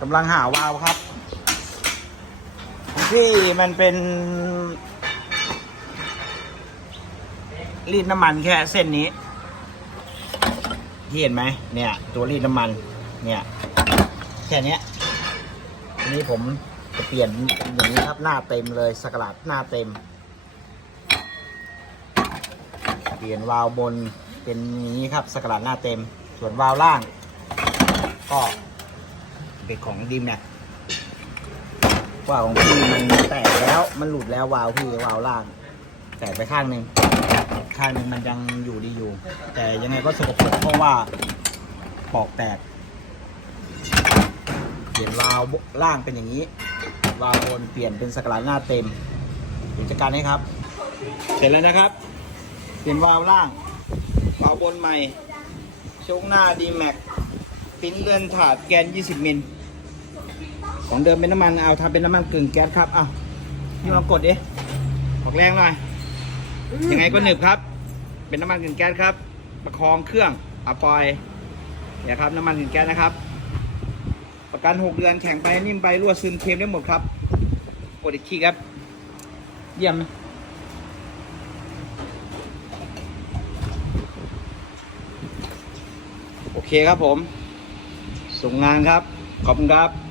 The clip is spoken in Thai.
กำลังหาวาล์วครับที่มันเป็นรีดน้ำมันแค่เส้นนี้ที่เห็นไหมเนี่ย ตัวรีดน้ำมัน เนี่ยแค่นี้ยอันนี้ผมจะเปลี่ยนอย่างนี้ครับหน้าเต็มเลยสกัดหน้าเต็ม เปลี่ยนวาล์วบนเป็นนี้ครับสกัดหน้าเต็ม ส่วนวาล์วล่าง ก็ เป็นของดีแม็กว่าของพี่มันแตกแล้วมันหลุดแล้ววาล์วพี่วาล์วล่าง แตกไปข้างหนึ่งข้างหนึ่งมันยังอยู่ดีอยู่ แต่ยังไงก็สกปรกเพราะว่าปอกแตกเปลี่ยนวาล์วล่างเป็นอย่างนี้ วาล์วบนเปลี่ยนเป็นสกลัดหน้าเต็มเดี๋ยวจัดการให้ครับ เสร็จแล้วนะครับ เปลี่ยนวาล์วล่าง วาล์วบนใหม่ชกหน้าดีแม็กปิ้นเลื่อนถาดแกน 20 มิล ของเดิมเป็นน้ำมันเอาทำเป็นน้ำมันกึ่งแก๊สครับเอานี่ลองกดดิออกแรงหน่อยยังไงก็หนึบครับ เป็นน้ำมันกึ่งแก๊สครับ ประคองเครื่องเอาปล่อยเนี่ยครับน้ำมันกึ่งแก๊สนะครับ ประกัน6เดือนแข็งไปนิ่มไปรั่วซึมเค็มได้หมดครับกดอีกทีครับ เยี่ยมไหมโอเคครับผม ส่งงานครับ ขอบคุณครับ